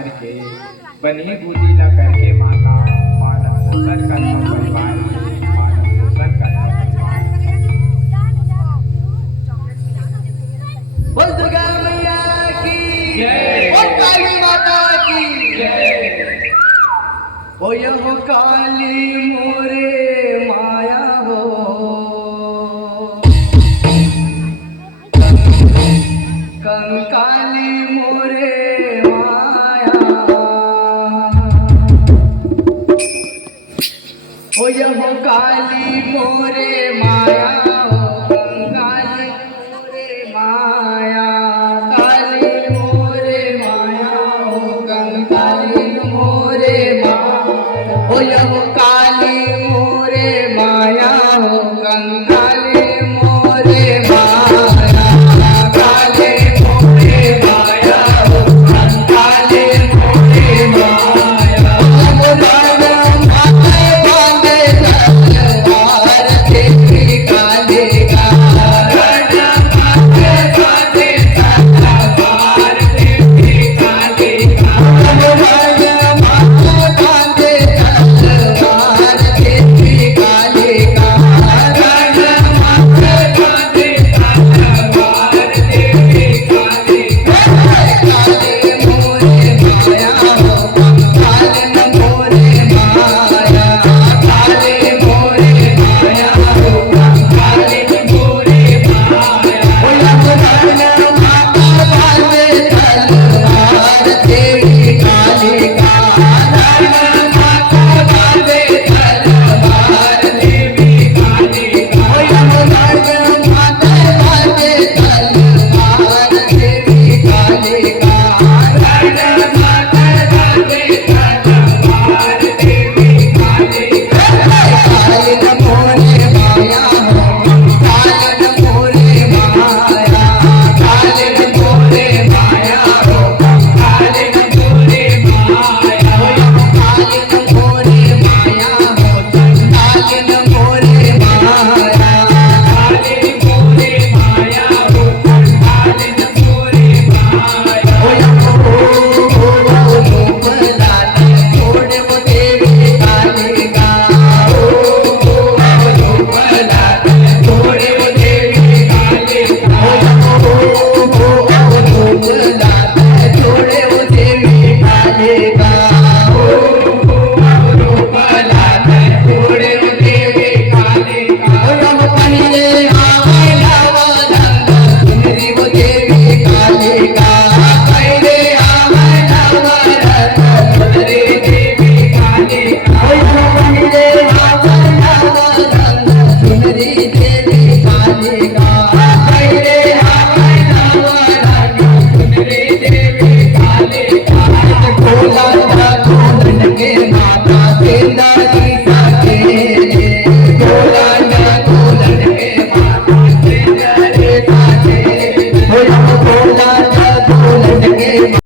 मार के बनी बूटी न करके माता पालन पोषण करता परिवार के पालन पोषण करता परिवार बोल दुर्गा मैया की जय। बोल काली माता की जय। ओ यह काली मोरे माया हो कंकाली मोरे माया ओ यह काली मोरे माया हो कंकाली मोरे माया काली मोरे माया हो कंकाली मोरे माया ओ यह